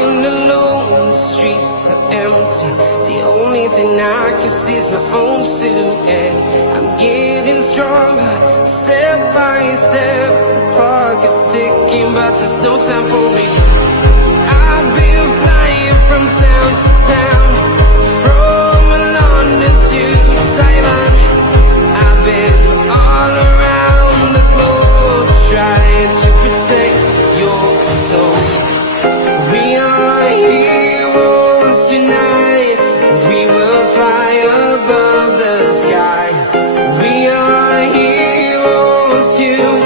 walking alone, the streets are empty. The only thing I can see is my own silhouette. I'm getting stronger, step by step. The clock is ticking, but there's no time for me. I've been flying from town to town, from London to Taiwan. I've been all around the globe, trying to protect your soul. We are heroes tonight. We will fly above the sky. We are heroes tonight.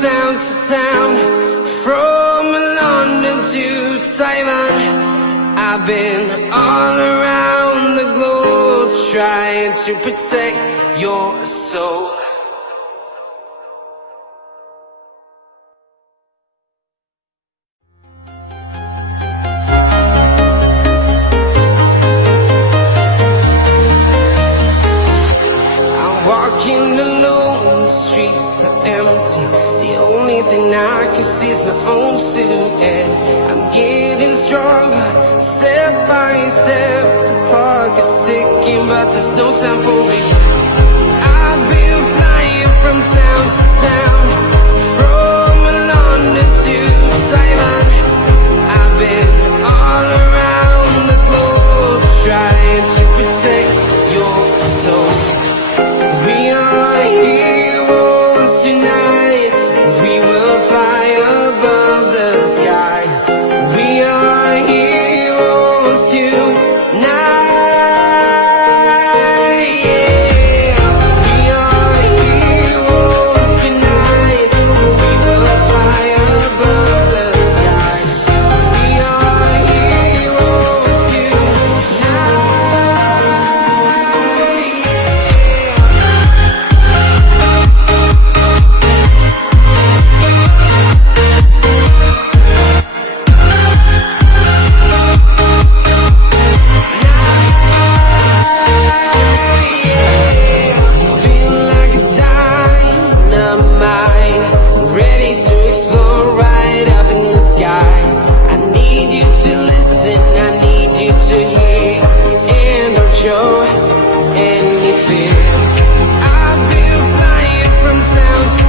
Town to town, from London to Taiwan. I've been all around the globe, trying to protect your soul. I'm walking alone, the streets are empty. The only thing I can see is my own silhouette. I'm getting stronger, step by step. The clock is ticking, but there's no time for me. I've been flying from town to town, from London to Taiwan. I've been all around the globe, trying to protect your soul. We are heroes tonight. We will fly above the sky. We are heroes tonight. We are heroes tonight. We will fly above the sky. We are heroes tonight. Show any fear. I've been flying from town to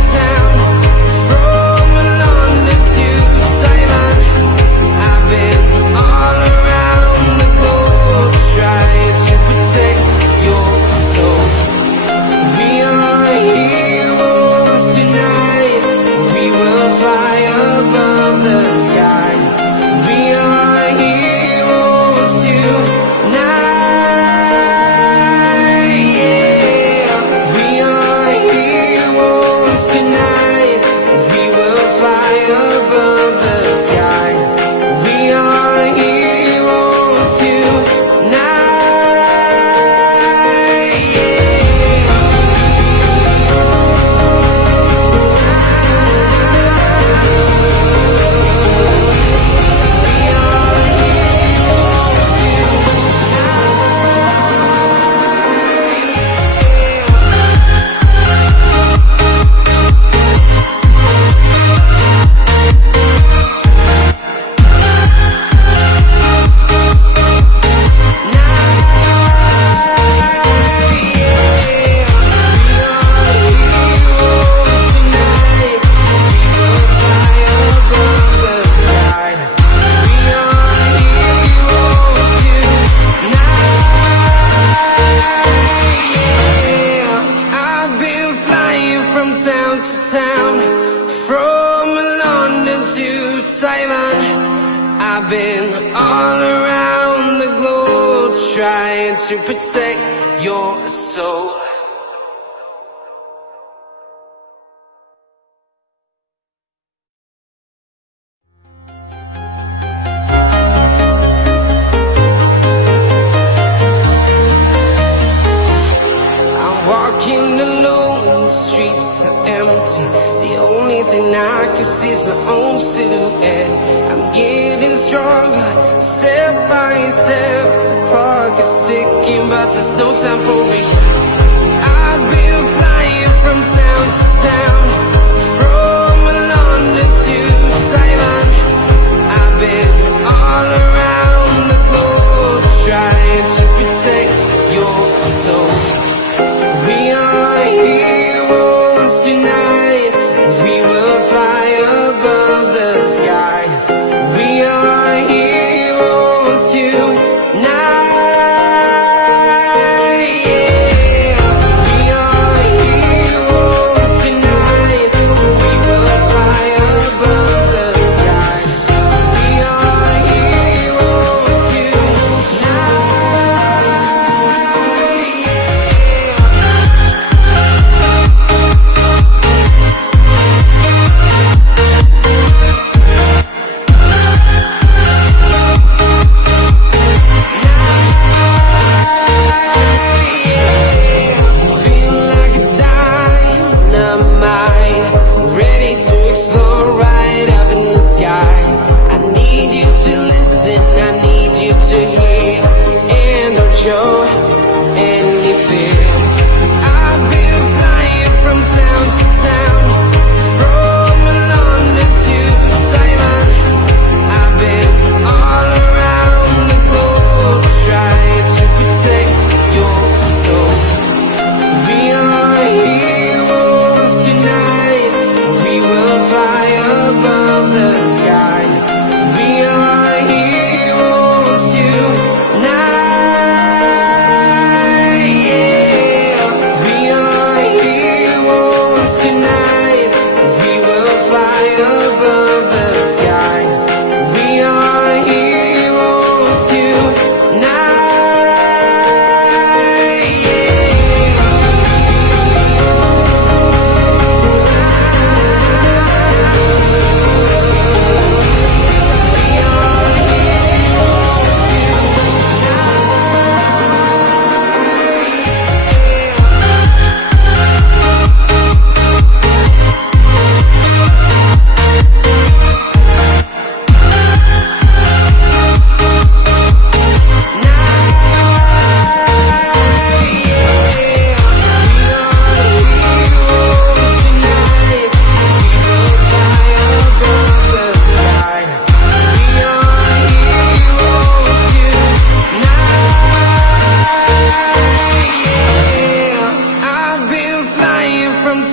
I've been all around the globe trying to protect your soul. Walking alone, the streets are empty. The only thing I can see is my own silhouette. I'm getting stronger, step by step. The clock is ticking, but there's no time for regrets. I've been flying from town to town, from London to Taiwan. I've been all around the globe trying to protect your soul. We are heroes tonight. We will fly above the sky. We are heroes tonight. Yeah. We are heroes tonight. We will fly above the sky. We are heroes tonight. Show any fear. I've been flying from town to town, from London to Taiwan. I've been all around the globe trying to protect your soul. We are heroes tonight. We will fly above the sky. We are heroes tonight. Tonight, we will fly above the sky. We are heroes tonight.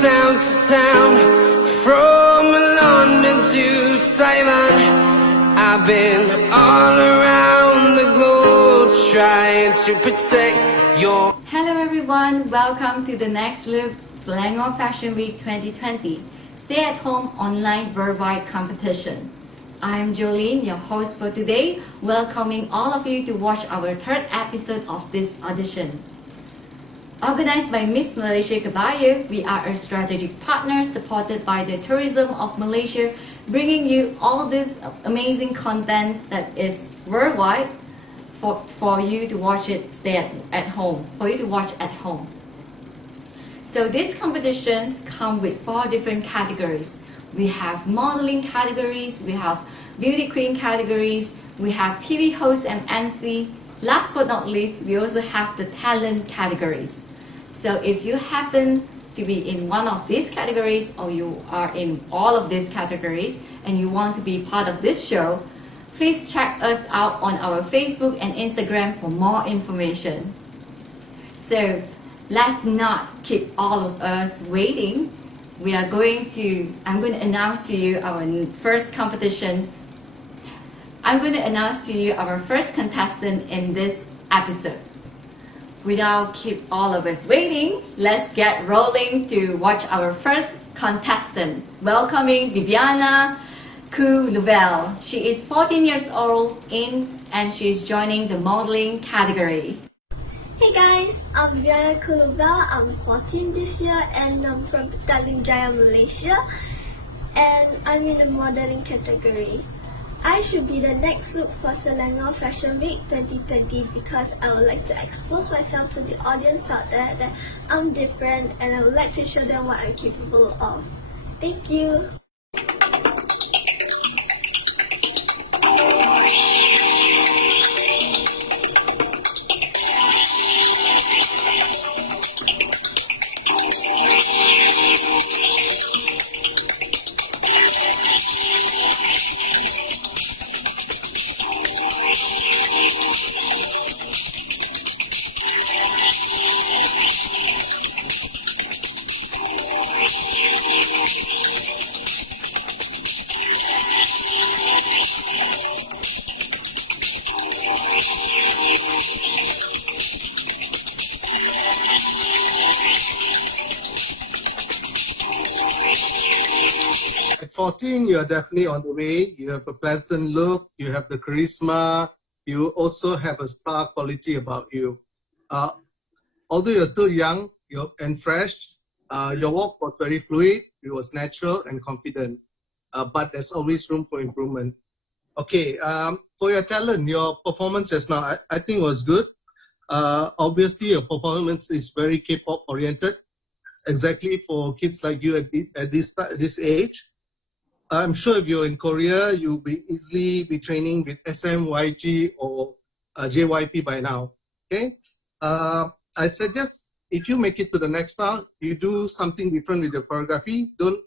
Town to town, from London to Taiwan. I've been all around the globe trying to protect your. Hello everyone, welcome to the next look Selangor Fashion Week 2020 Stay at Home Online Worldwide Competition. I'm Jolene, your host for today, welcoming all of you to watch our third episode of this audition. Organized by Miss Malaysia Kebaya, we are a strategic partner supported by the Tourism of Malaysia, bringing you all this amazing content that is worldwide for you to watch it at home, for you to watch at home. So these competitions come with 4 different categories. We have modeling categories, we have beauty queen categories, we have TV host and MC. Last but not least, we also have the talent categories. So if you happen to be in one of these categories or you are in all of these categories and you want to be part of this show, please check us out on our Facebook and Instagram for more information. So let's not keep all of us waiting. I'm going to announce to you our first competition. I'm going to announce to you our first contestant in this episode. Without keep all of us waiting, let's get rolling to watch our first contestant. Welcoming Viviana Ku Lubel. She is 14 years old and she is joining the modeling category. Hey guys, I'm Viviana Kulubel. I'm 14 this year and I'm from Petaling Jaya, Malaysia. And I'm in the modeling category. I should be the next look for Selangor Fashion Week 2020 because I would like to expose myself to the audience out there that I'm different and I would like to show them what I'm capable of. Thank you. At 14, you're definitely on the way. You have a pleasant look, you have the charisma, you also have a star quality about you. Although you're still young and fresh, your walk was very fluid, it was natural and confident, but there's always room for improvement. Okay, for your talent, your performance just now, I think was good. Obviously, your performance is very K-pop oriented, exactly for kids like you at this age. I'm sure if you're in Korea, you'll be easily be training with SM, YG, or JYP by now. Okay, I suggest if you make it to the next round, you do something different with your choreography. Don't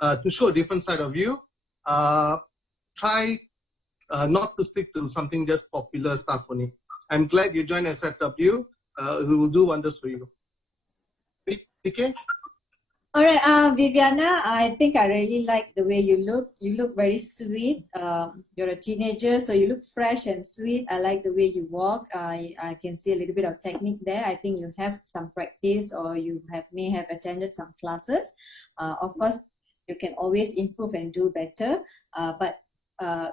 to show a different side of you. Try not to stick to something just popular stuff only. I'm glad you joined SFW. We will do wonders for you. Okay. All right, Viviana, I think I really like the way you look. You look very sweet. You're a teenager, so you look fresh and sweet. I like the way you walk. I can see a little bit of technique there. I think you have some practice or you may have attended some classes. Of course, you can always improve and do better, but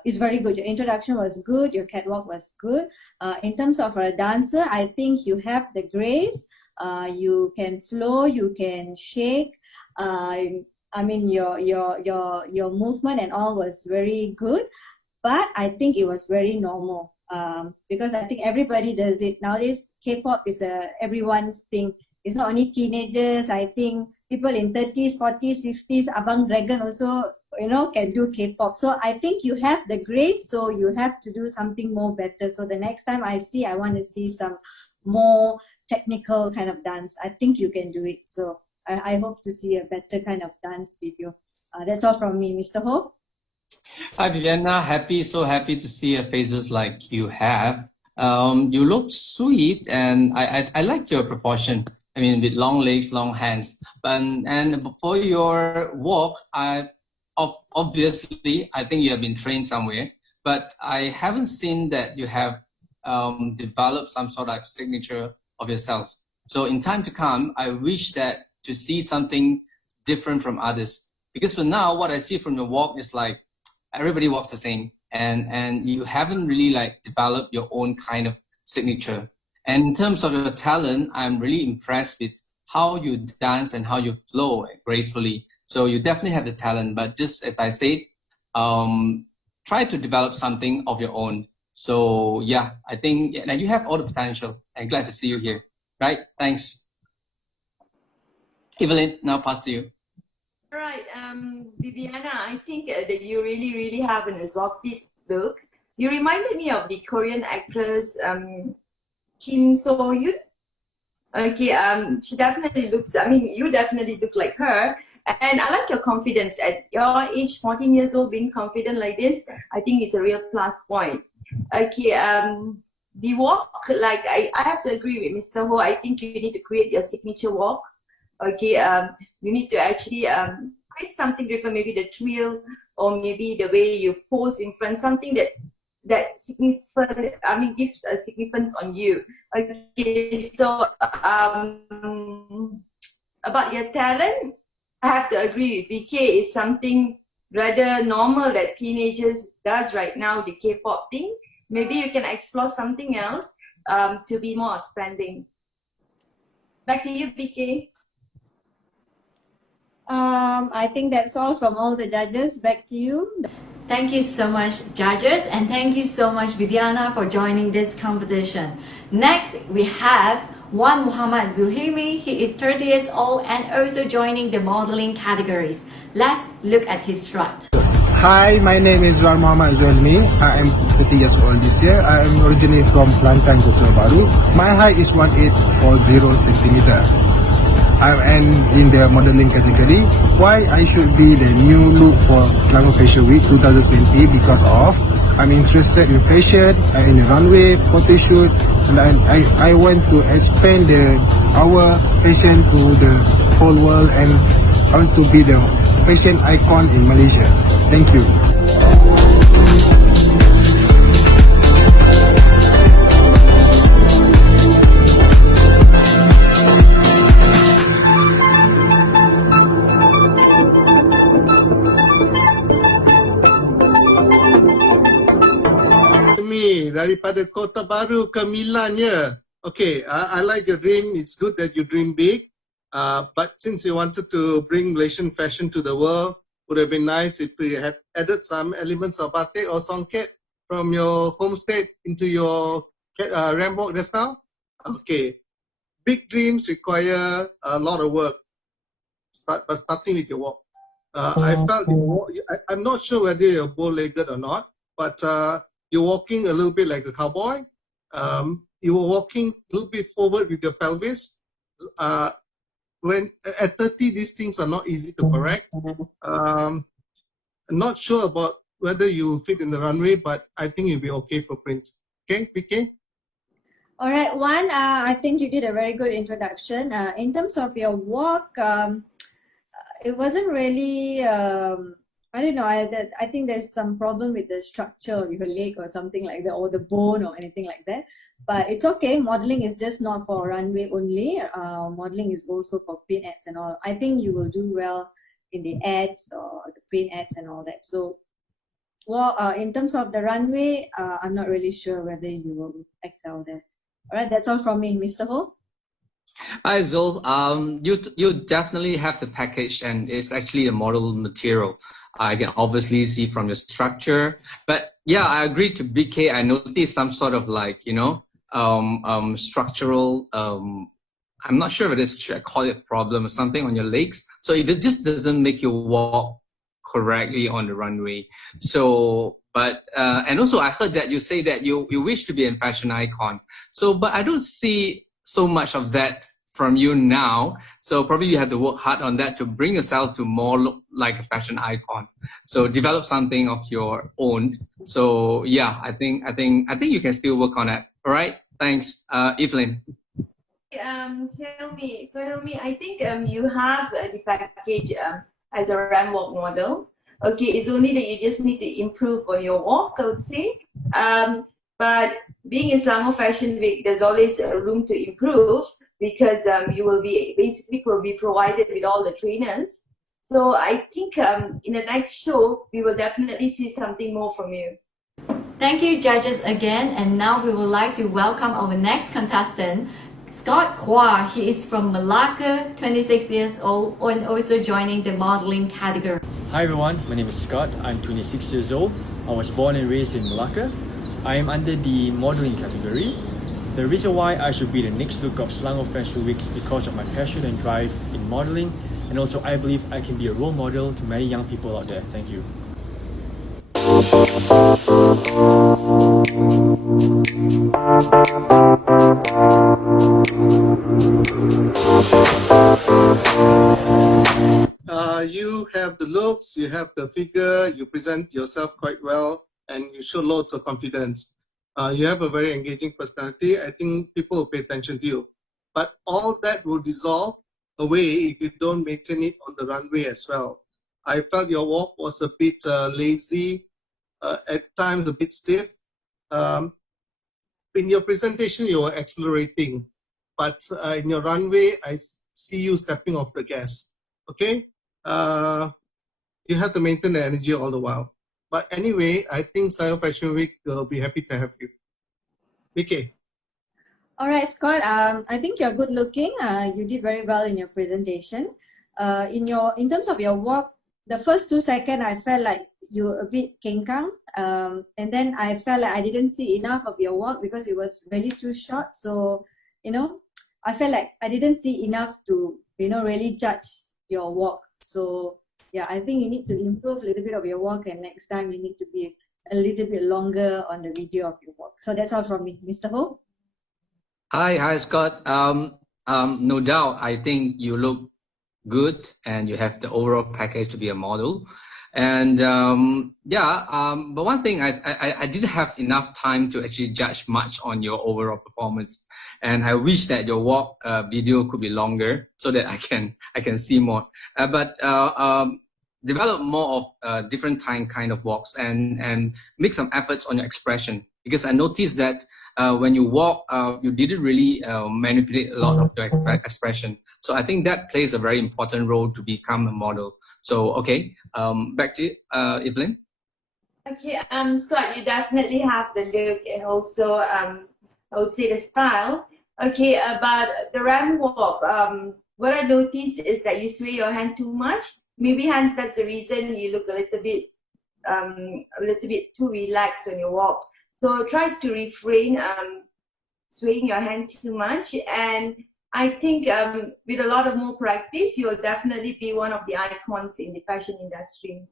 it's very good. Your introduction was good. Your catwalk was good. In terms of a dancer, I think you have the grace. You can flow, you can shake. I mean, your movement and all was very good, but I think it was very normal because I think everybody does it nowadays. K-pop is everyone's thing. It's not only teenagers. I think people in 30s, 40s, 50s, Abang Dragon also, can do K-pop. So I think you have the grace. So you have to do something more better. So the next time I want to see some more technical kind of dance. I think you can do it. So I hope to see a better kind of dance video. That's all from me, Mr. Ho. Hi, Viviana. So happy to see faces like you have. You look sweet, and I like your proportion. I mean, with long legs, long hands. And for your walk, obviously, I think you have been trained somewhere, but I haven't seen that you have developed some sort of signature of yourself. So in time to come, I wish that to see something different from others. Because for now, what I see from your walk is like everybody walks the same, and you haven't really like developed your own kind of signature. And in terms of your talent, I'm really impressed with how you dance and how you flow gracefully. So you definitely have the talent, but just as I said, try to develop something of your own. So yeah, I think that you have all the potential. I'm glad to see you here. Right? Thanks. Evelyn, now pass to you. All right, Viviana, I think that you really have an exotic look. You reminded me of the Korean actress Kim So-hyun. Okay, she definitely looks, you definitely look like her. And I like your confidence. At your age, 14 years old, being confident like this, I think it's a real plus point. Okay, the walk, like I have to agree with Mr. Ho. I think you need to create your signature walk. Okay, you need to actually create something different, maybe the twirl or maybe the way you pose in front, something that significant, gives a significance on you. Okay, so about your talent, I have to agree with BK. It's something rather normal that teenagers does right now, the K-pop thing. Maybe you can explore something else to be more outstanding. Back to you, BK. I think that's all from all the judges. Back to you. Thank you so much, judges, and thank you so much, Viviana, for joining this competition. Next, we have Wan Muhammad Zuhimi. He is 30 years old and also joining the modeling categories. Let's look at his strut. Hi, my name is Wan Muhammad Zulmi. I am 30 years old this year. I am originally from Kelantan, Kota Baru. My height is 1840 centimeter. I am in the modeling category. Why I should be the new look for Selangor Fashion Week 2020? Because of I'm interested in fashion, in the runway, photo shoot, and I want to expand our fashion to the whole world, and I want to be the fashion icon in Malaysia. Thank you. Daripada Kota Baru ke Milan ya. Okay, I like your dream. It's good that you dream big. But since you wanted to bring Malaysian fashion to the world, would have been nice if we had added some elements of batik or songket from your home state into your ramp walk just now. Okay, big dreams require a lot of work. Starting with your walk. I felt I'm not sure whether you're bow-legged or not, but you're walking a little bit like a cowboy. You were walking a little bit forward with your pelvis. When at 30, these things are not easy to correct. I'm not sure about whether you fit in the runway, but I think you'll be okay for Prince. Okay, PK? All right, Wan, I think you did a very good introduction. In terms of your walk, it wasn't really, I don't know, I think there's some problem with the structure of your leg or something like that, or the bone or anything like that. But it's okay. Modeling is just not for runway only. Modeling is also for print ads and all. I think you will do well in the ads or the print ads and all that. So, well, in terms of the runway, I'm not really sure whether you will excel there. All right, that's all from me, Mr. Ho. Hi Zul, you definitely have the package, and it's actually a model material. I can obviously see from your structure, but yeah, I agree to BK. I noticed some sort of like, you know, structural, I'm not sure if it is, should I call it problem or something on your legs. So it just doesn't make you walk correctly on the runway. So, but, and also I heard that you say that you wish to be a fashion icon. So, but I don't see so much of that from you now. So probably you have to work hard on that to bring yourself to more look like a fashion icon. So develop something of your own. So yeah, I think you can still work on that. All right. Thanks, Evelyn. Helmi, I think you have the package as a ramp walk model. Okay, it's only that you just need to improve on your walk, I would say. But being in Selangor Fashion Week, there's always room to improve, because you will be basically provided with all the trainers. So I think in the next show, we will definitely see something more from you. Thank you, judges, again. And now we would like to welcome our next contestant, Scott Kwa. He is from Malacca, 26 years old, and also joining the modeling category. Hi everyone, my name is Scott. I'm 26 years old. I was born and raised in Malacca. I am under the modeling category. The reason why I should be the next look of Selangor Fashion Week is because of my passion and drive in modeling, and also I believe I can be a role model to many young people out there. Thank you. You have the looks, you have the figure, you present yourself quite well, and you show loads of confidence. You have a very engaging personality. I think people will pay attention to you. But all that will dissolve away if you don't maintain it on the runway as well. I felt your walk was a bit lazy, at times a bit stiff. In your presentation, you were accelerating, but in your runway, I see you stepping off the gas. Okay? You have to maintain the energy all the while. But anyway, I think Selangor Fashion Week will be happy to have you. BK. All right, Scott. I think you're good looking. You did very well in your presentation. In terms of your walk, the first 2 seconds I felt like you were a bit kengkang, and then I felt like I didn't see enough of your walk because it was really too short. So, I felt like I didn't see enough to really judge your walk. So yeah, I think you need to improve a little bit of your walk, and next time you need to be a little bit longer on the video of your walk. So that's all from me, Mr. Ho. Hi, Scott. No doubt, I think you look good and you have the overall package to be a model. And but one thing, I didn't have enough time to actually judge much on your overall performance. And I wish that your walk video could be longer so that I can see more. Develop more of different kind of walks and make some efforts on your expression, because I noticed that when you walk, you didn't really manipulate a lot of your expression. So I think that plays a very important role to become a model. So okay, back to you, Evelyn. Okay, Scott, you definitely have the look and also I would say the style. Okay, about the ramp walk, what I noticed is that you sway your hand too much. Maybe hence that's the reason you look a little bit too relaxed when you walk. So try to refrain swaying your hand too much, and I think with a lot of more practice, you'll definitely be one of the icons in the fashion industry.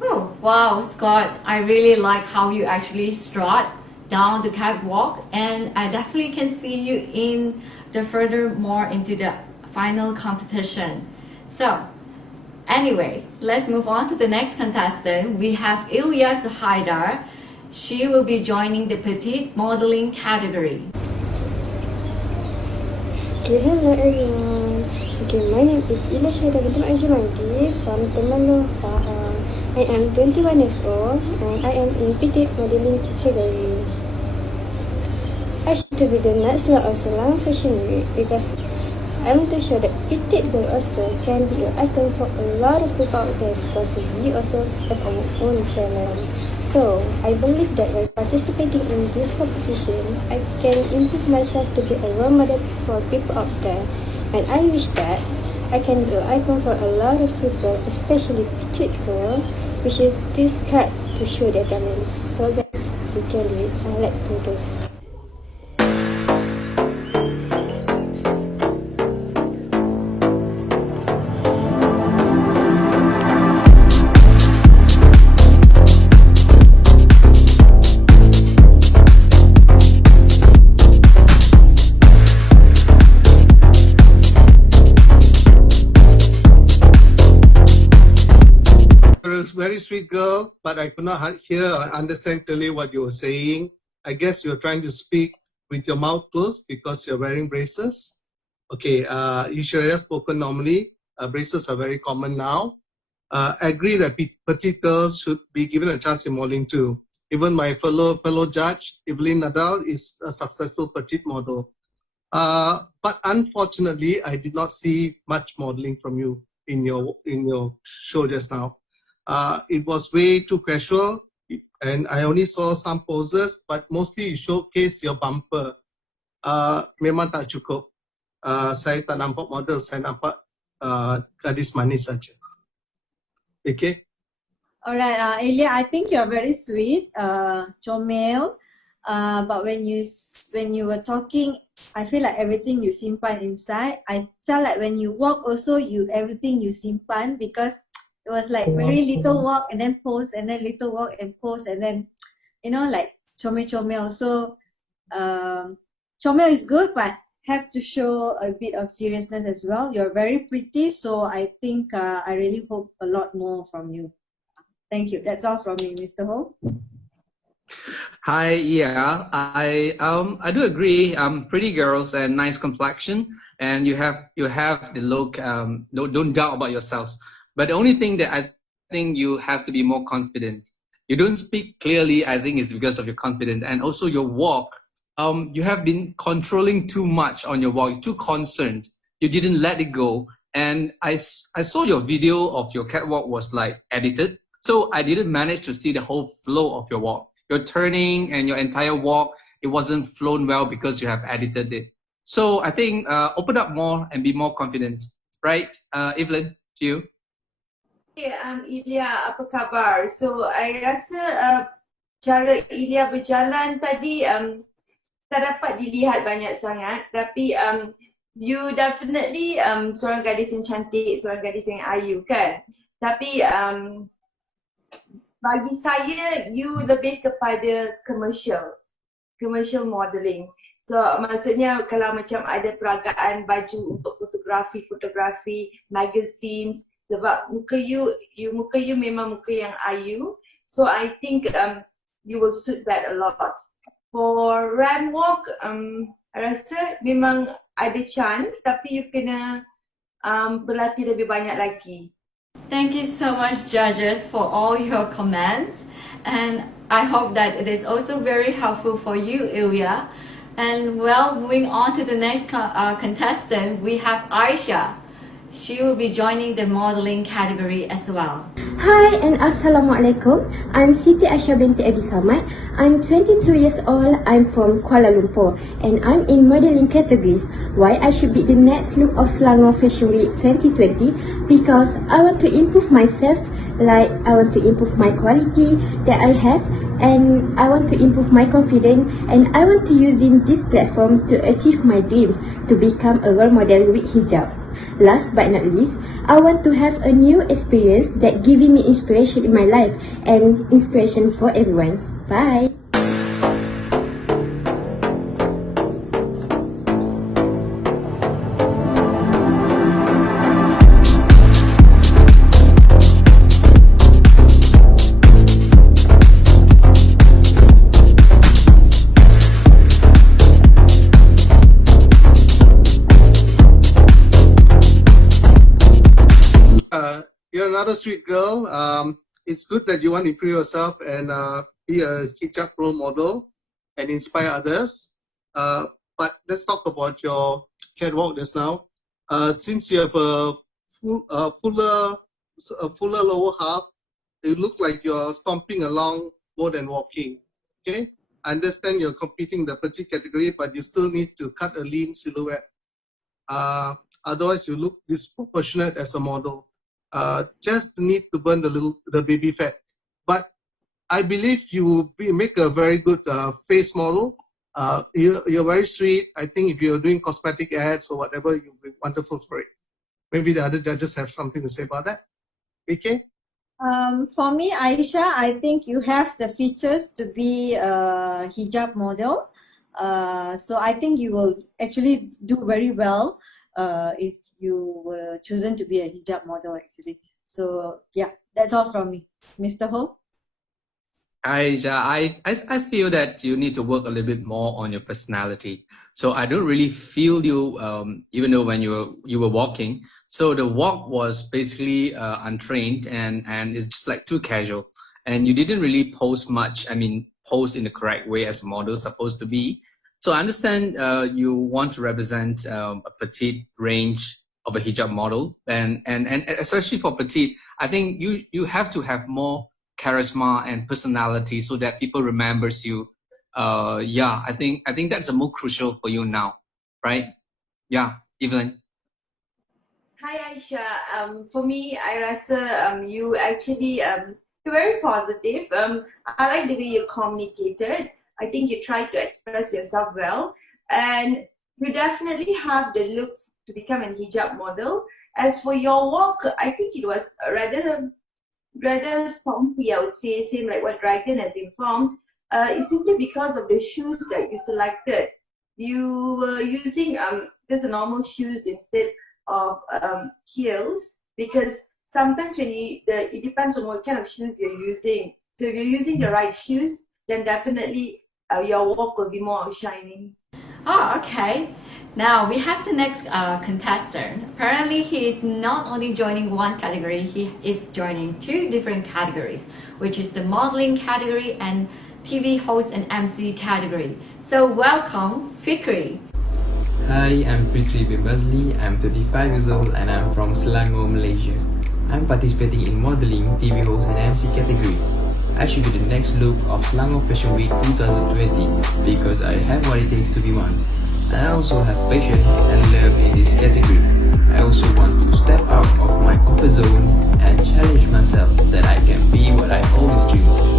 Oh, wow, Scott, I really like how you actually strut down the catwalk, and I definitely can see you in the furthermore into the final competition. So anyway, let's move on to the next contestant. We have Ilya Suhaidar. She will be joining the petite modeling category. Okay, hello everyone. Okay, my name is Ilya Suhaidar from Selangor. I am 21 years old and I am in petite modeling category. I should be the next law of Selangor Fashion Week because I want to show that petite girl also can be an icon for a lot of people out there, because we also have our own talent. So I believe that by participating in this competition, I can improve myself to be a role model for people out there, and I wish that I can be an icon for a lot of people, especially petite girls, which is this card to show their talent. So guys, we can do it. I like to do this. Very sweet girl, but I could not hear or understand clearly what you were saying. I guess you're trying to speak with your mouth closed because you're wearing braces. Okay, you should have spoken normally. Braces are very common now. I agree that petite girls should be given a chance in modeling too. Even my fellow judge, Evelyn Nadal, is a successful petite model. But unfortunately, I did not see much modeling from you in your show just now. It was way too casual, and I only saw some poses, but mostly you showcase your bumper. Memang tak cukup. Saya tak nampak model, saya nampak gadis manis saja. Okay? Alright, Ilya, I think you're very sweet, comel, but when you were talking, I feel like everything you simpan inside. I felt like when you walk also, everything you simpan, because it was like very little walk and then pose and then little walk and pose and then, like comel. So comel is good, but have to show a bit of seriousness as well. You're very pretty, so I think I really hope a lot more from you. Thank you. That's all from me, Mr. Ho. Hi, yeah, I do agree. Pretty girls and nice complexion, and you have the look. Don't doubt about yourself. But the only thing that I think you have to be more confident. You don't speak clearly. I think it's because of your confidence, and also your walk. You have been controlling too much on your walk. You're too concerned. You didn't let it go, And I saw your video of your catwalk was like edited. So I didn't manage to see the whole flow of your walk. Your turning and your entire walk, it wasn't flown well because you have edited it. So I think open up more and be more confident. Right, Evelyn, to you. Okay, Ilya, apa khabar? So, I rasa cara Ilya berjalan tadi tak dapat dilihat banyak sangat, tapi you definitely seorang gadis yang cantik, seorang gadis yang ayu kan. Tapi bagi saya, you lebih kepada commercial modeling. So maksudnya kalau macam ada peragaan baju untuk fotografi, magazines, sebab muka you memang muka yang ayu. So I think you will suit that a lot. For run walk, I rasa memang ada chance, tapi you kena berlatih lebih banyak lagi. Thank you so much, judges, for all your comments, and I hope that it is also very helpful for you, Ilya. And well, moving on to the next contestant, we have Aisha. She will be joining the modeling category as well. Hi and Assalamualaikum. I'm Siti Aisyah binti Abi Samad. I'm 22 years old. I'm from Kuala Lumpur and I'm in modeling category. Why I should be the next look of Selangor Fashion Week 2020? Because I want to improve myself. Like I want to improve my quality that I have, and I want to improve my confidence, and I want to using this platform to achieve my dreams to become a role model with hijab. Last but not least, I want to have a new experience that giving me inspiration in my life and inspiration for everyone. Bye. You're another sweet girl. It's good that you want to improve yourself and be a hijab role model and inspire others. But let's talk about your catwalk just now. Since you have a fuller lower half, you look like you're stomping along more than walking. Okay, I understand you're competing in the petite category, but you still need to cut a lean silhouette. Otherwise, you look disproportionate as a model. Just need to burn the baby fat. But I believe you make a very good face model. You're very sweet. I think if you're doing cosmetic ads or whatever, you'll be wonderful for it. Maybe the other judges have something to say about that. Okay? For me, Aisha, I think you have the features to be a hijab model. So I think you will actually do very well if you were chosen to be a hijab model actually. So yeah, that's all from me. Mr. Ho? I feel that you need to work a little bit more on your personality. So I don't really feel you, even though when you were walking. So the walk was basically untrained and it's just like too casual. And you didn't really pose much. I mean, pose in the correct way as a model is supposed to be. So I understand you want to represent a petite range of a hijab model, and especially for petite, I think you have to have more charisma and personality so that people remembers you. Yeah, I think that's more crucial for you now, right? Yeah, Evelyn. Hi Aisha. For me, I rasa you actually you're very positive. I like the way you communicated. I think you tried to express yourself well, and you definitely have the look to become a hijab model. As for your walk, I think it was rather stompy, I would say, same like what Dragon has informed. It's simply because of the shoes that you selected. You were using just normal shoes instead of heels, because sometimes when it depends on what kind of shoes you're using. So if you're using the right shoes, then definitely your walk will be more shining. Oh, okay. Now we have the next contestant. Apparently he is not only joining one category, he is joining two different categories, which is the modeling category and TV host and MC category. So welcome, Fikri. Hi, I'm Fitri bin Basli. I'm 35 years old and I'm from Selangor, Malaysia. I'm participating in modeling, TV host and MC category. I should be the next look of Selangor Fashion Week 2020 because I have what it takes to be one. I also have passion and love in this category. I also want to step out of my comfort zone and challenge myself that I can be what I always dream of.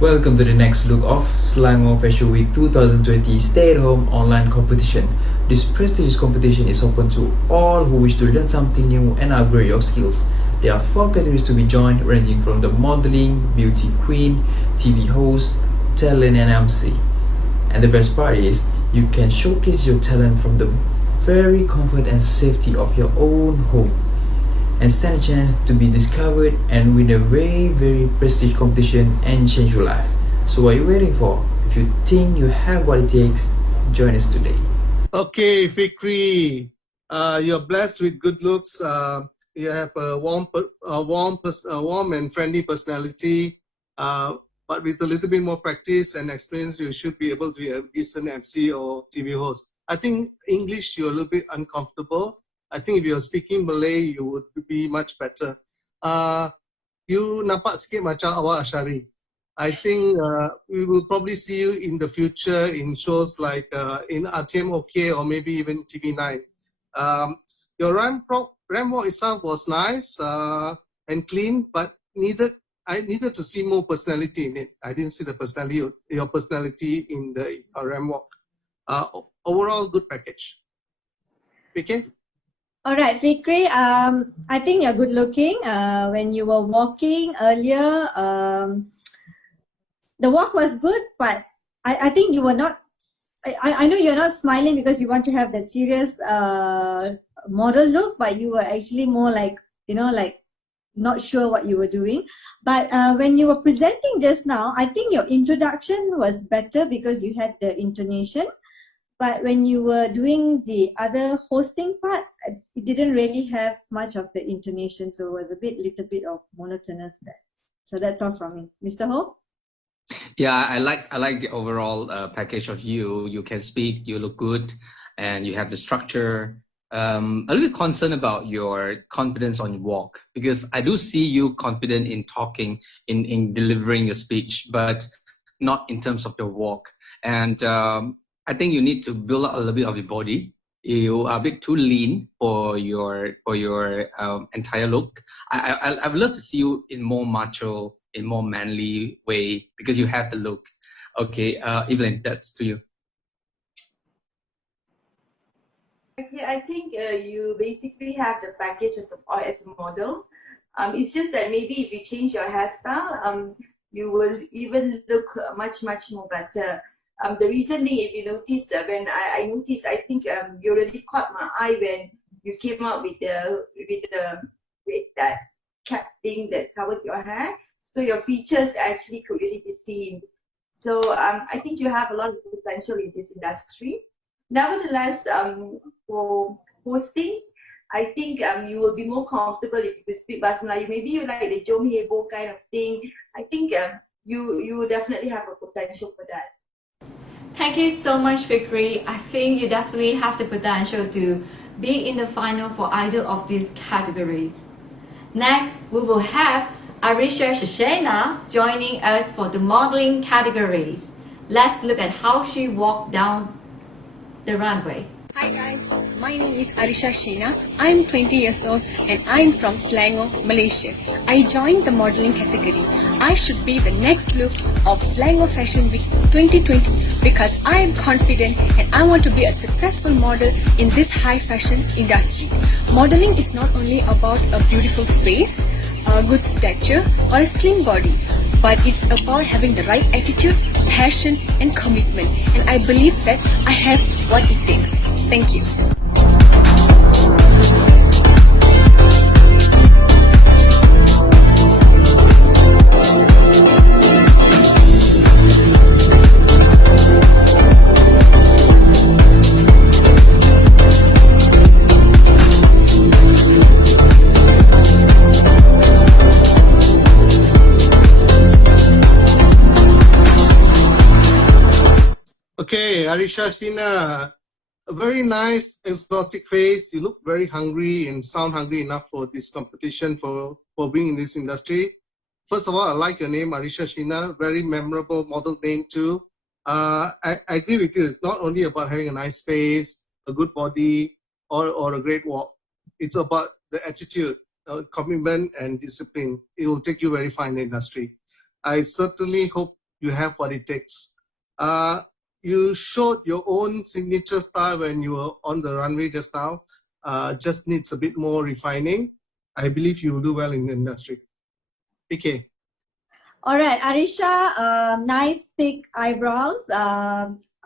Welcome to the next look of Selangor Fashion Week 2020 stay-at-home online competition. This prestigious competition is open to all who wish to learn something new and upgrade your skills. There are 4 categories to be joined, ranging from the modeling, beauty queen, TV host, talent and MC. And the best part is, you can showcase your talent from the very comfort and safety of your own home and stand a chance to be discovered and win a very prestigious competition and change your life. So what are you waiting for? If you think you have what it takes, join us today. Okay, Fikri, you're blessed with good looks. You have a warm and friendly personality. But with a little bit more practice and experience, you should be able to be a decent MC or TV host. I think English, you're a little bit uncomfortable. I think if you're speaking Malay, you would be much better. You nampak sikit macam awak Ashari. I think we will probably see you in the future in shows like in RTM OK or maybe even TV9. Your ramp walk itself was nice and clean, but I needed to see more personality in it. I didn't see the personality, your personality in the ramp walk. Overall, good package. Okay. All right, Fikri, I think you're good looking. When you were walking earlier, the walk was good, but I think you were not, I know you're not smiling because you want to have that serious model look, but you were actually more like, like not sure what you were doing. But when you were presenting just now, I think your introduction was better because you had the intonation. But when you were doing the other hosting part, it didn't really have much of the intonation, so it was a little bit of monotonous there. So that's all from me. Mr. Ho? Yeah, I like the overall package of you. You can speak, you look good, and you have the structure. A little bit concerned about your confidence on your walk, because I do see you confident in talking, in delivering your speech, but not in terms of your walk. And I think you need to build up a little bit of your body. You are a bit too lean for your entire look. I would love to see you in more macho, in more manly way, because you have the look. Okay, Evelyn, that's to you. Okay, I think you basically have the package as a model. It's just that maybe if you change your hairstyle, you will even look much more better. The reason being, if you noticed, when I noticed, I think you really caught my eye when you came out with that cap thing that covered your hair. So your features actually could really be seen. So I think you have a lot of potential in this industry. Nevertheless, for hosting, I think you will be more comfortable if you speak Bahasa Melayu. Maybe you like the Jom Hebo kind of thing. I think you definitely have a potential for that. Thank you so much, Fikri. I think you definitely have the potential to be in the final for either of these categories. Next, we will have Arisha Shashena joining us for the modeling categories. Let's look at how she walked down the runway. Hi guys, my name is Arisha Shena. I'm 20 years old and I'm from Selangor, Malaysia. I joined the modeling category. I should be the next look of Selangor Fashion Week 2020 because I am confident and I want to be a successful model in this high fashion industry. Modeling is not only about a beautiful face, a good stature or a slim body, but it's about having the right attitude, passion and commitment, and I believe that I have what it takes. Thank you. Okay, Arisha Sheena, a very nice exotic face. You look very hungry and sound hungry enough for this competition, for being in this industry. First of all, I like your name, Arisha Sheena. Very memorable model name too. I agree with you. It's not only about having a nice face, a good body, or a great walk. It's about the attitude, commitment, and discipline. It will take you very far in the industry. I certainly hope you have what it takes. You showed your own signature style when you were on the runway just now. Just needs a bit more refining. I believe you will do well in the industry. PK. All right, Arisha, nice thick eyebrows.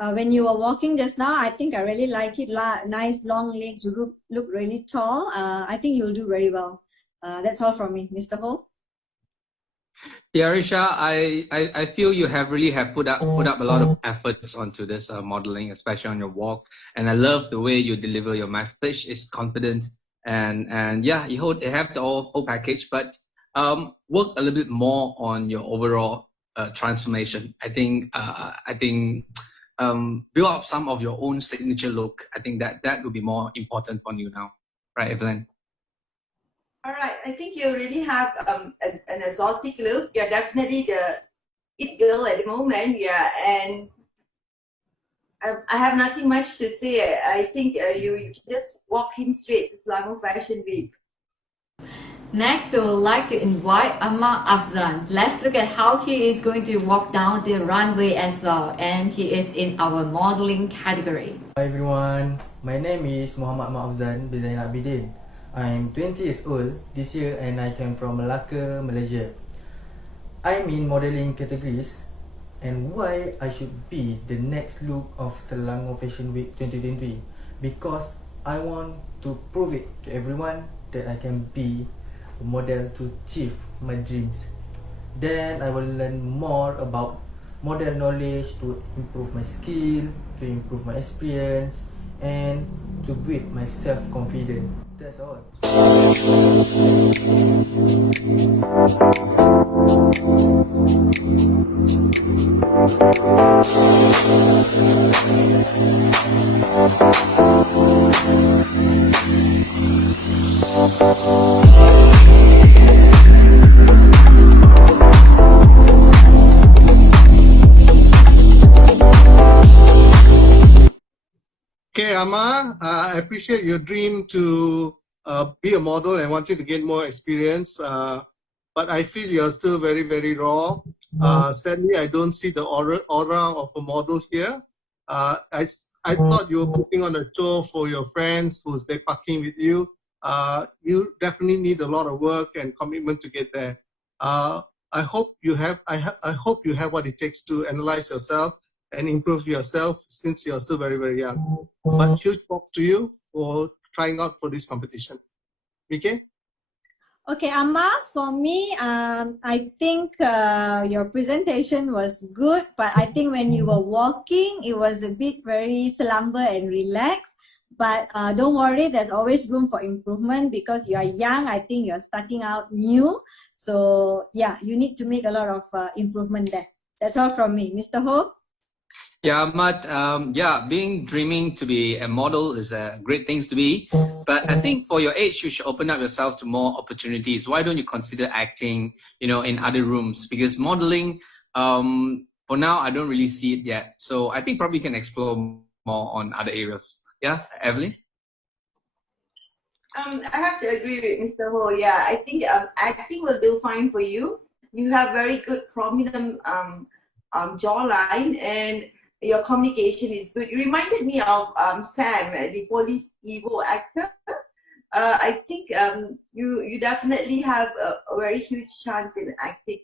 When you were walking just now, I think I really like it. Nice long legs. You look really tall. I think you'll do very well. That's all from me, Mr. Ho. Yeah, Risha, I feel you really have put up a lot of efforts onto this modeling, especially on your walk. And I love the way you deliver your message. It's confident and yeah, you have the whole package, but work a little bit more on your overall transformation. I think build up some of your own signature look. I think that would be more important for you now, right, Evelyn? All right, I think you really have an exotic look. You're definitely the it girl at the moment, yeah, and I have nothing much to say. I think you just walk in straight to Selangor Fashion Week. Next, we would like to invite Ahmad Afzan. Let's look at how he is going to walk down the runway as well, and he is in our modeling category. Hi everyone, my name is Muhammad Afzan bin Zainal Abidin. I'm 20 years old this year and I came from Malacca, Malaysia. I'm in modeling categories and why I should be the next look of Selangor Fashion Week 2020 because I want to prove it to everyone that I can be a model to achieve my dreams. Then I will learn more about model knowledge to improve my skill, to improve my experience and to build my self-confidence. That's all. Okay, Amma, I appreciate your dream to be a model and wanting to gain more experience, but I feel you're still very, very raw. Sadly, I don't see the aura of a model here. I thought you were putting on a show for your friends who's there parking with you. You definitely need a lot of work and commitment to get there. I hope you have what it takes to analyze yourself and improve yourself since you're still very, very young. But huge props to you for trying out for this competition. Okay? Okay, Amma, for me, I think your presentation was good, but I think when you were walking, it was a bit very slumber and relaxed. But don't worry, there's always room for improvement because you are young. I think you're starting out new. So yeah, you need to make a lot of improvement there. That's all from me. Mr. Ho? Yeah, Ahmad, dreaming to be a model is a great thing to be. But I think for your age, you should open up yourself to more opportunities. Why don't you consider acting, in other rooms? Because modeling, for now, I don't really see it yet. So I think probably you can explore more on other areas. Yeah, Evelyn? I have to agree with Mr. Ho. Yeah, I think acting will do fine for you. You have very good prominent jawline and your communication is good. You reminded me of Sam, the police Evo actor. I think you definitely have a very huge chance in acting.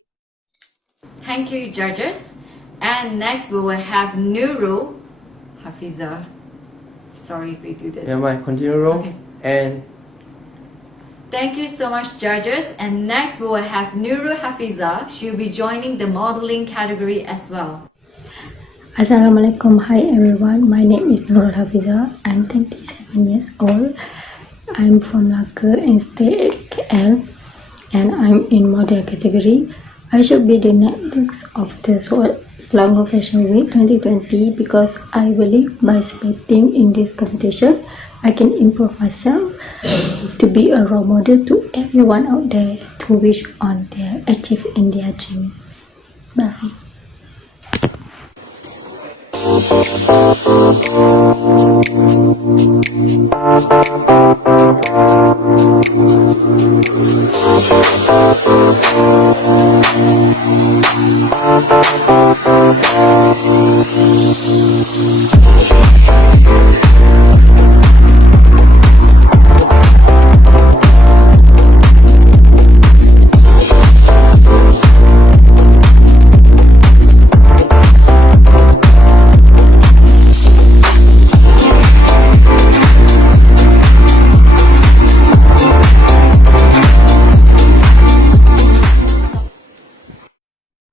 Thank you, judges. And next we will have Nurul Hafiza. Sorry, we do this. Yeah, my continue. Okay. And thank you so much, judges. And next we will have Nurul Hafiza. She'll be joining the modeling category as well. Assalamualaikum. Hi everyone, my name is Nurul Hafiza. I'm 27 years old. I'm from Malacca and stay at KL and I'm in model category. I should be the next of the Selangor Fashion Week 2020 because I believe by participating in this competition, I can improve myself to be a role model to everyone out there to wish on their achieve in their dream. Bye.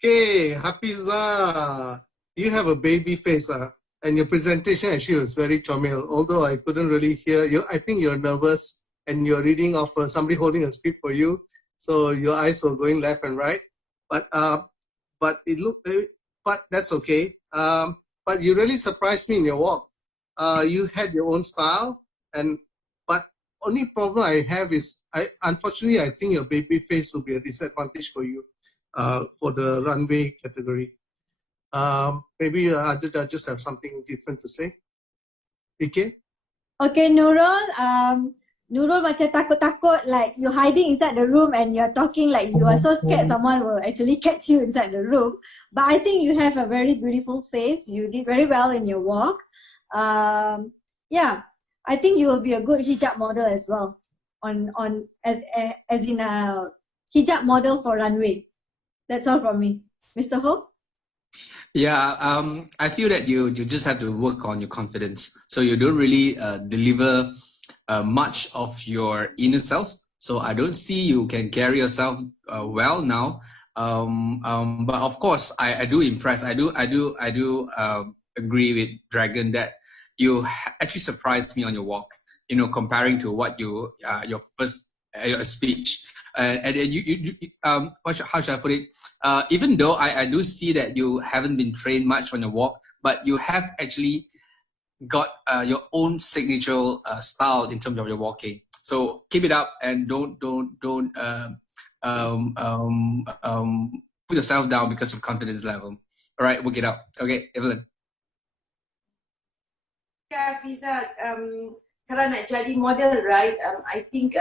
Okay, Hafiza, you have a baby face, and your presentation actually was very charming. Although I couldn't really hear you, I think you're nervous and you're reading off somebody holding a script for you, so your eyes were going left and right. But it looked, but that's okay. But you really surprised me in your walk. You had your own style, and but only problem I have is unfortunately I think your baby face will be a disadvantage for you. For the runway category. Maybe other judges have something different to say. PK? Okay, Nurul. Nurul macam takut-takut, like you're hiding inside the room and you're talking like you are so scared someone will actually catch you inside the room. But I think you have a very beautiful face. You did very well in your walk. Yeah, I think you will be a good hijab model as well. As in a hijab model for runway. That's all from me. Mr. Ho? Yeah, I feel that you just have to work on your confidence. So you don't really deliver much of your inner self. So I don't see you can carry yourself well now. But of course, I do impress. I do agree with Dragon that you actually surprised me on your walk. You know, comparing to what you your first your speech. And how should I put it? Even though I do see that you haven't been trained much on your walk, but you have actually got your own signature style in terms of your walking. So keep it up and don't put yourself down because of confidence level. All right, work it out. Okay, Evelyn. Yeah, Fiza, kalau nak jadi model, right? I think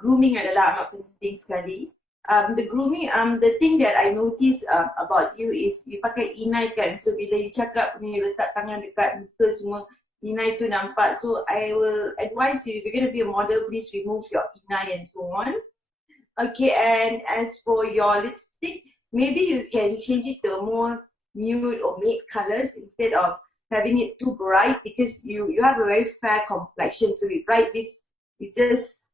grooming adalah amat penting sekali. The grooming, the thing that I notice about you is you pakai inai kan. So bila you cakap ni letak tangan dekat muka semua, inai tu nampak. So I will advise you, if you're going to be a model, please remove your inai and so on. Okay, and as for your lipstick, maybe you can change it to a more nude or matte colors instead of having it too bright, because you have a very fair complexion. So with bright lips, it just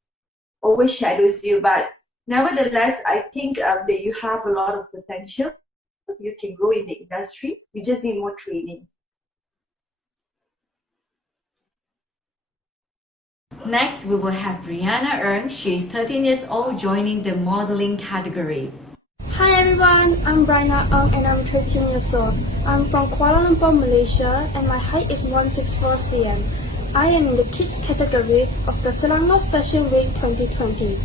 overshadows you. But nevertheless, I think that you have a lot of potential. You can grow in the industry. You just need more training. Next, we will have Brianna Earn. She is 13 years old, joining the modeling category. Hi everyone, I'm Brianna and I'm 13 years old. I'm from Kuala Lumpur, Malaysia, and my height is 164 cm. I am in the kids category of the Selangor Fashion Week 2020.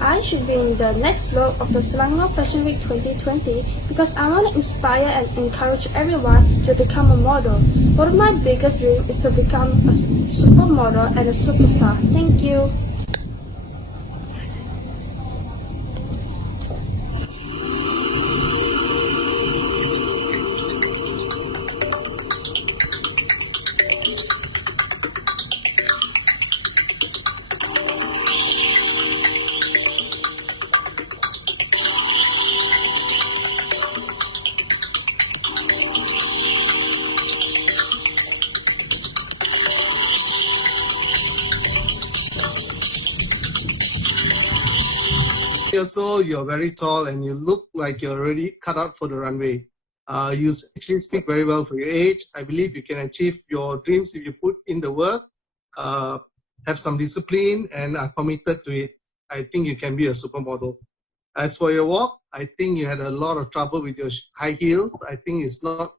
I should be in the next look of the Selangor Fashion Week 2020 because I want to inspire and encourage everyone to become a model. One of my biggest dreams is to become a supermodel and a superstar. Thank you. Also, you're very tall and you look like you're already cut out for the runway. You actually speak very well for your age. I believe you can achieve your dreams if you put in the work, have some discipline, and are committed to it. I think you can be a supermodel. As for your walk, I think you had a lot of trouble with your high heels. I think it's not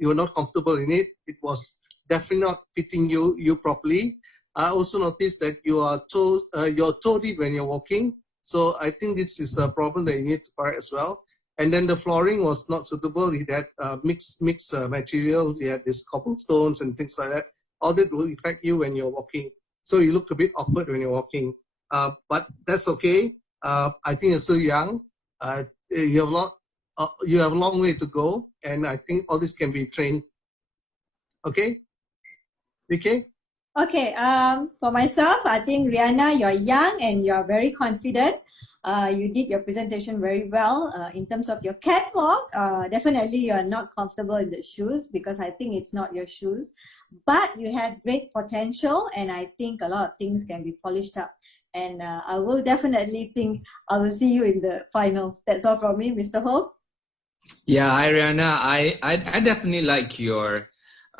you were not comfortable in it. It was definitely not fitting you properly. I also noticed that your toe did when you're walking. So I think this is a problem that you need to correct as well. And then the flooring was not suitable. It had mixed material. You had these cobblestones and things like that. All that will affect you when you're walking. So you look a bit awkward when you're walking. But that's okay. I think you're still young. You have a long way to go, and I think all this can be trained. Okay, VK? Okay, for myself, I think Rihanna, you're young and you're very confident. You did your presentation very well. In terms of your catwalk, definitely you're not comfortable in the shoes because I think it's not your shoes. But you have great potential, and I think a lot of things can be polished up. And I will definitely think I will see you in the finals. That's all from me, Mr. Ho. Yeah, hi Rihanna. I definitely like your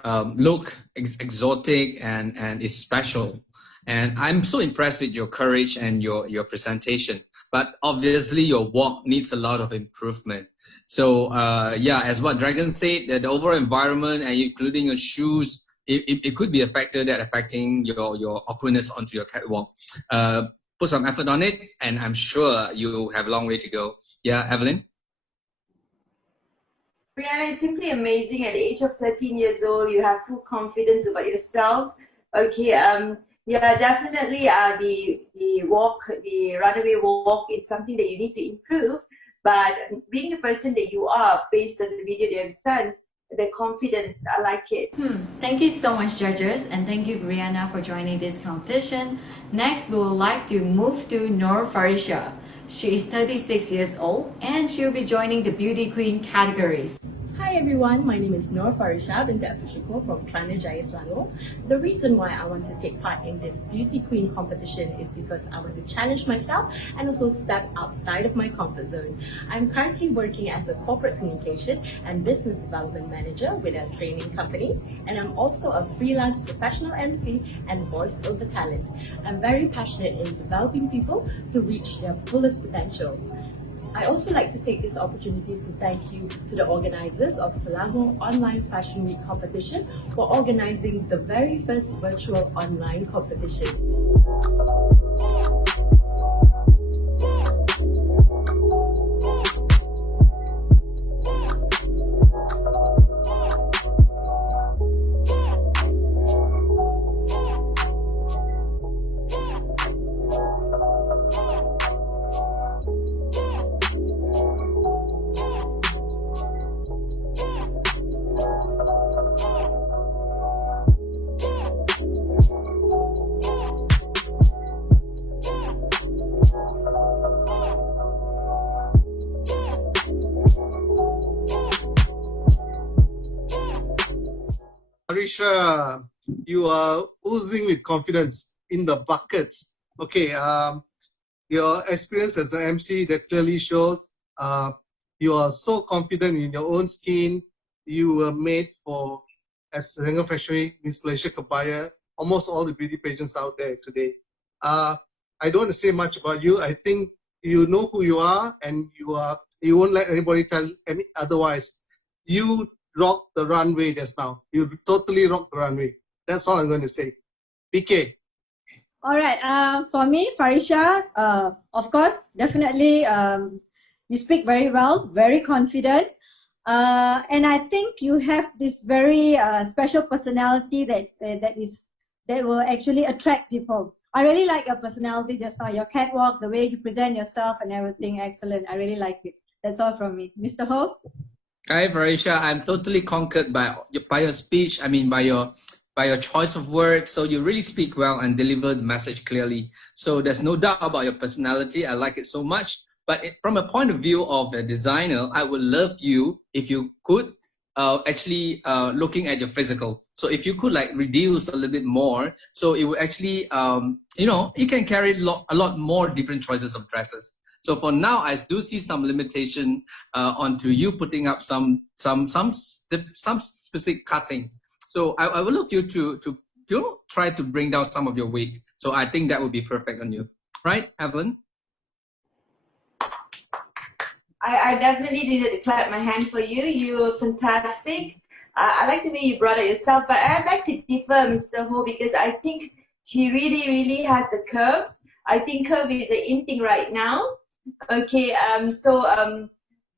look, exotic and is special. And I'm so impressed with your courage and your presentation. But obviously your walk needs a lot of improvement. So yeah, as what Dragon said, that the overall environment and including your shoes, it could be a factor that affecting your awkwardness onto your catwalk. Put some effort on it, and I'm sure you have a long way to go. Yeah, Evelyn? Brianna, it's simply amazing. At the age of 13 years old, you have full confidence about yourself. Okay, yeah, definitely. The walk, the runaway walk, is something that you need to improve. But being the person that you are, based on the video that you've sent, the confidence, I like it. Thank you so much, judges, and thank you, Brianna, for joining this competition. Next, we would like to move to Noor Farisha. She is 36 years old, and she'll be joining the Beauty Queen categories. Hi everyone, my name is Noor Farisha binti Abdul Syukur from Kelana Jaya, Selangor. The reason why I want to take part in this Beauty Queen competition is because I want to challenge myself and also step outside of my comfort zone. I'm currently working as a corporate communication and business development manager with a training company, and I'm also a freelance professional MC and voiceover talent. I'm very passionate in developing people to reach their fullest potential. I also like to take this opportunity to thank you to the organizers of Selangor Online Fashion Week competition for organizing the very first virtual online competition. Arisha, you are oozing with confidence in the buckets. Okay, your experience as an MC that clearly shows you are so confident in your own skin. You were made for, as Selangor Fashion Week, Miss Malaysia Kebaya, almost all the beauty pageants out there today. I don't want to say much about you. I think you know who you are, and you won't let anybody tell any otherwise. You rocked the runway just now. You totally rocked the runway. That's all I'm going to say. PK. All right. For me, Farisha, of course, definitely, you speak very well, very confident, and I think you have this very special personality that will actually attract people. I really like your personality just now, your catwalk, the way you present yourself, and everything. Excellent. I really like it. That's all from me, Mr. Ho. Hi, Varisha. I'm totally conquered by your speech. I mean, by your choice of words. So you really speak well and deliver the message clearly. So there's no doubt about your personality. I like it so much. But from a point of view of the designer, I would love you if you could actually looking at your physical. So if you could like reduce a little bit more, so it would actually you can carry a lot more different choices of dresses. So for now, I do see some limitation onto you putting up some specific cuttings. So I would look you to try to bring down some of your weight. So I think that would be perfect on you, right, Evelyn? I definitely needed to clap my hand for you. You were fantastic. I like the way you brought it yourself, but I beg to differ, Mr. Ho, because I think she really, really has the curves. I think curve is an in thing right now. Okay,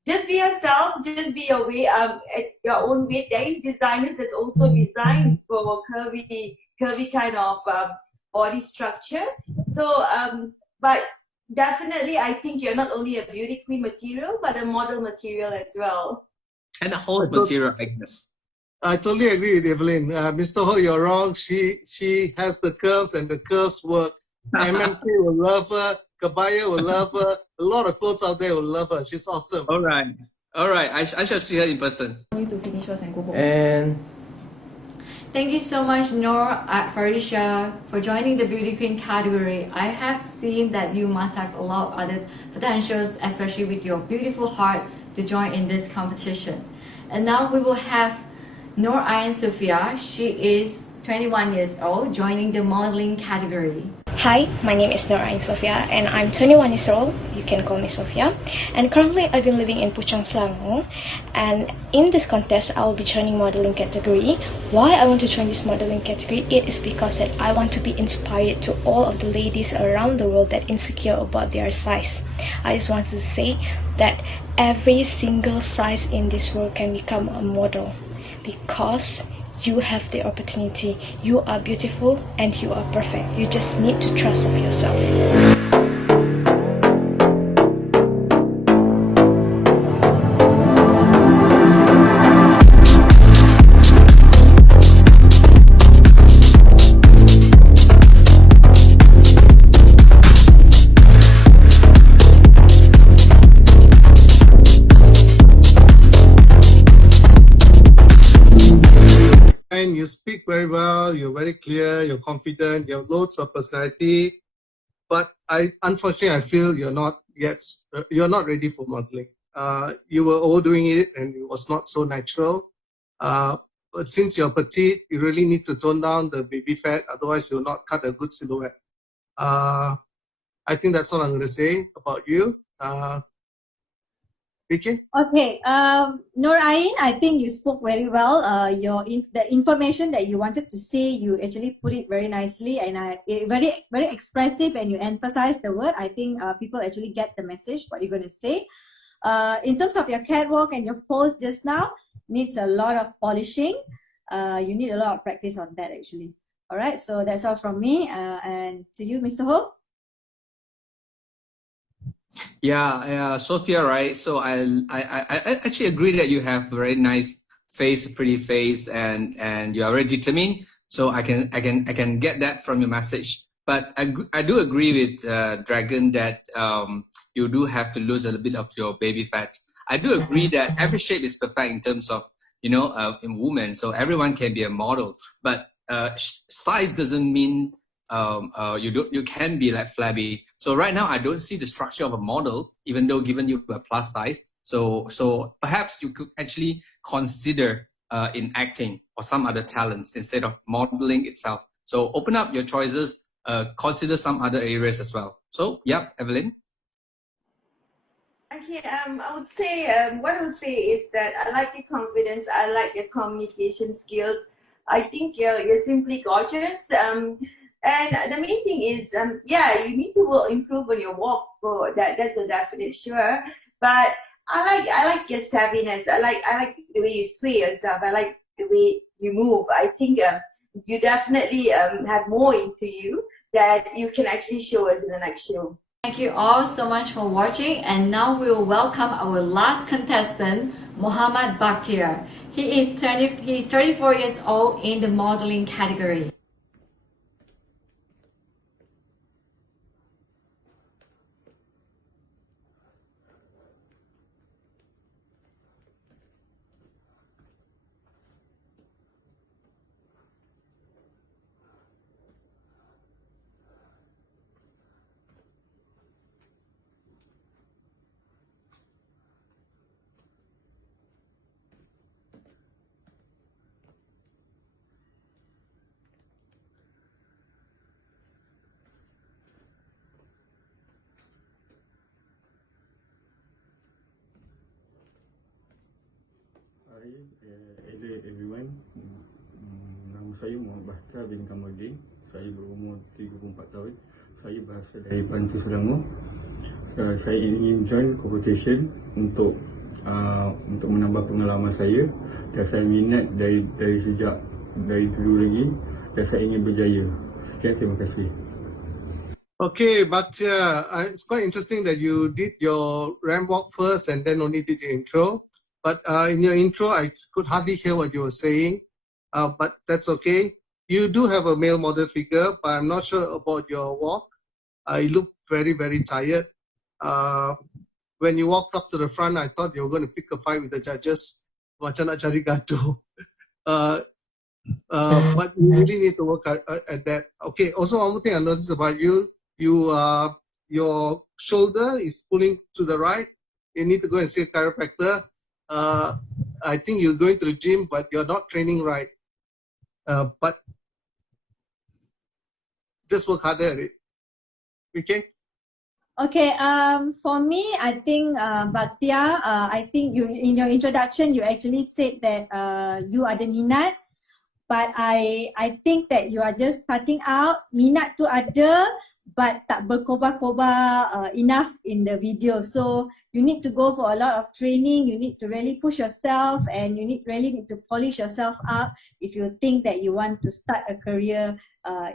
just be yourself, just be your way, at your own way. There is designers that also designs for curvy kind of body structure. But definitely, I think you're not only a beauty queen material, but a model material as well. And a whole material, I guess. I totally agree with Evelyn. Mr. Ho, you're wrong. She has the curves and the curves work. MMK will love her. Kabaya will love her. A lot of clothes out there will love her. She's awesome. All right. I shall see her in person. To finish first and go home. And Thank you so much, Noor Farisha, for joining the Beauty Queen category. I have seen that you must have a lot of other potentials, especially with your beautiful heart, to join in this competition. And now we will have Noor Ayn Sofia. She is 21 years old, joining the modeling category. Hi, my name is Nora Sofia and I'm 21 years old. You can call me Sofia. And currently I've been living in Puchong, Selangor. And in this contest, I will be joining modeling category. Why I want to join this modeling category? It is because that I want to be inspired to all of the ladies around the world that insecure about their size. I just want to say that every single size in this world can become a model because you have the opportunity. You are beautiful and you are perfect. You just need to trust of yourself. You speak very well, you're very clear, you're confident, you have loads of personality, but unfortunately I feel you're not ready for modeling. You were overdoing it and it was not so natural. But since you're petite, you really need to tone down the baby fat, otherwise you'll not cut a good silhouette. I think that's all I'm going to say about you. Vicky? Okay, Noor Ain, I think you spoke very well. The information that you wanted to say, you actually put it very nicely and very very expressive, and you emphasize the word. I think people actually get the message what you're going to say. In terms of your catwalk and your pose just now, needs a lot of polishing. You need a lot of practice on that actually. All right, so that's all from me. And to you, Mr. Ho. Yeah, Sophia, right? So I actually agree that you have very nice face, pretty face, and you are very determined. So I can get that from your message. But I do agree with Dragon that you do have to lose a little bit of your baby fat. I do agree that every shape is perfect in terms of in women. So everyone can be a model, but size doesn't mean you can be like flabby. So right now I don't see the structure of a model, even though given you a plus size. So perhaps you could actually consider in acting or some other talents instead of modeling itself. So open up your choices, consider some other areas as well. So yeah, Evelyn. Okay, I would say what I would say is that I like your confidence. I like your communication skills. I think you're simply gorgeous. And the main thing is, yeah, you need to improve on your walk. For that, that's a definite sure. But I like your savviness. I like the way you sway yourself. I like the way you move. I think you definitely have more into you that you can actually show us in the next show. Thank you all so much for watching, and now we will welcome our last contestant, Muhammad Bakhtiar. He is 34 years old in the modeling category. Hello everyone. Nama saya Muhammad Bahtra bin Kamuddin. Saya berumur 34 tahun. Saya berasal dari Bantu Selangor. Saya ingin join competition untuk menambah pengalaman saya, dan saya minat dari sejak dari dulu lagi, dan saya ingin berjaya. Sekian, terima kasih. Okay, Bhaktya, it's quite interesting that you did your ramp walk first and then only did your intro. But in your intro, I could hardly hear what you were saying. But that's okay. You do have a male model figure, but I'm not sure about your walk. You look very, very tired. When you walked up to the front, I thought you were going to pick a fight with the judges. Macam nak cari gaduh. But you really need to work at that. Okay, also one more thing I noticed about you, your shoulder is pulling to the right. You need to go and see a chiropractor. I think you're going to the gym, but you're not training right. But just work harder at it. Okay? Okay, for me, I think Bhaktya, I think you in your introduction you actually said that you ada minat, but I think that you are just starting out. Minat tu ada, but tak berkobar-kobar enough in the video. So you need to go for a lot of training. You need to really push yourself, and you really need to polish yourself up if you think that you want to start a career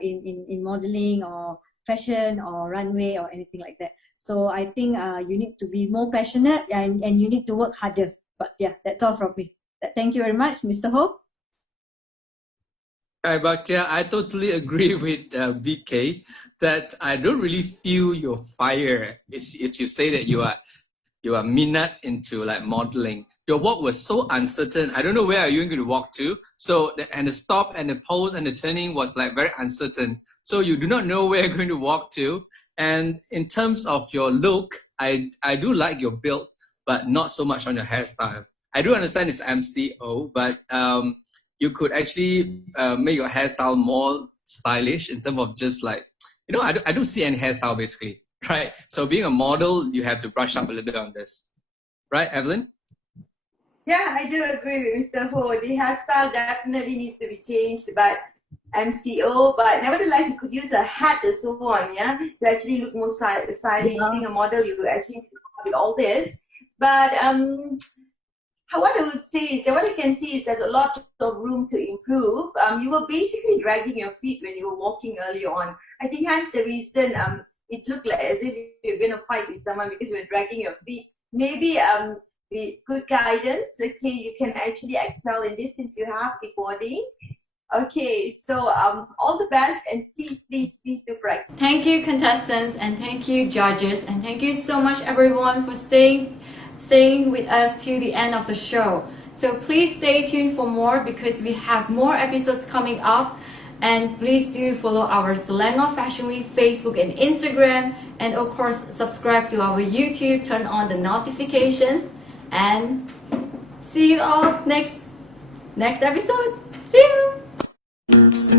in modeling or fashion or runway or anything like that. So I think you need to be more passionate, and you need to work harder. But yeah, that's all from me. Thank you very much, Mr. Ho. Hi, Bhaktya. I totally agree with BK that I don't really feel your fire if you say that you are minat into like modeling. Your walk was so uncertain. I don't know where are you going to walk to. So and the stop and the pose and the turning was like very uncertain. So you do not know where you're going to walk to. And in terms of your look, I do like your build, but not so much on your hairstyle. I do understand it's MCO, but you could actually make your hairstyle more stylish in terms of just like, I don't see any hairstyle basically, right? So being a model, you have to brush up a little bit on this. Right, Evelyn? Yeah, I do agree with Mr. Ho. The hairstyle definitely needs to be changed, but MCO, but nevertheless, you could use a hat and so on, yeah? To actually look more stylish. Being a model, you actually need to with all this. But what I would say is that what I can see is there's a lot of room to improve. You were basically dragging your feet when you were walking early on. I think that's the reason it looked like as if you're going to fight with someone because you were dragging your feet. Maybe with good guidance, okay, you can actually excel in this since you have recording. Okay, so all the best, and please do practice. Thank you, contestants, and thank you, judges, and thank you so much, everyone, for staying with us till the end of the show. So please stay tuned for more because we have more episodes coming up. And please do follow our Selangor Fashion Week Facebook and Instagram, and of course subscribe to our YouTube, turn on the notifications, and see you all next episode. See you.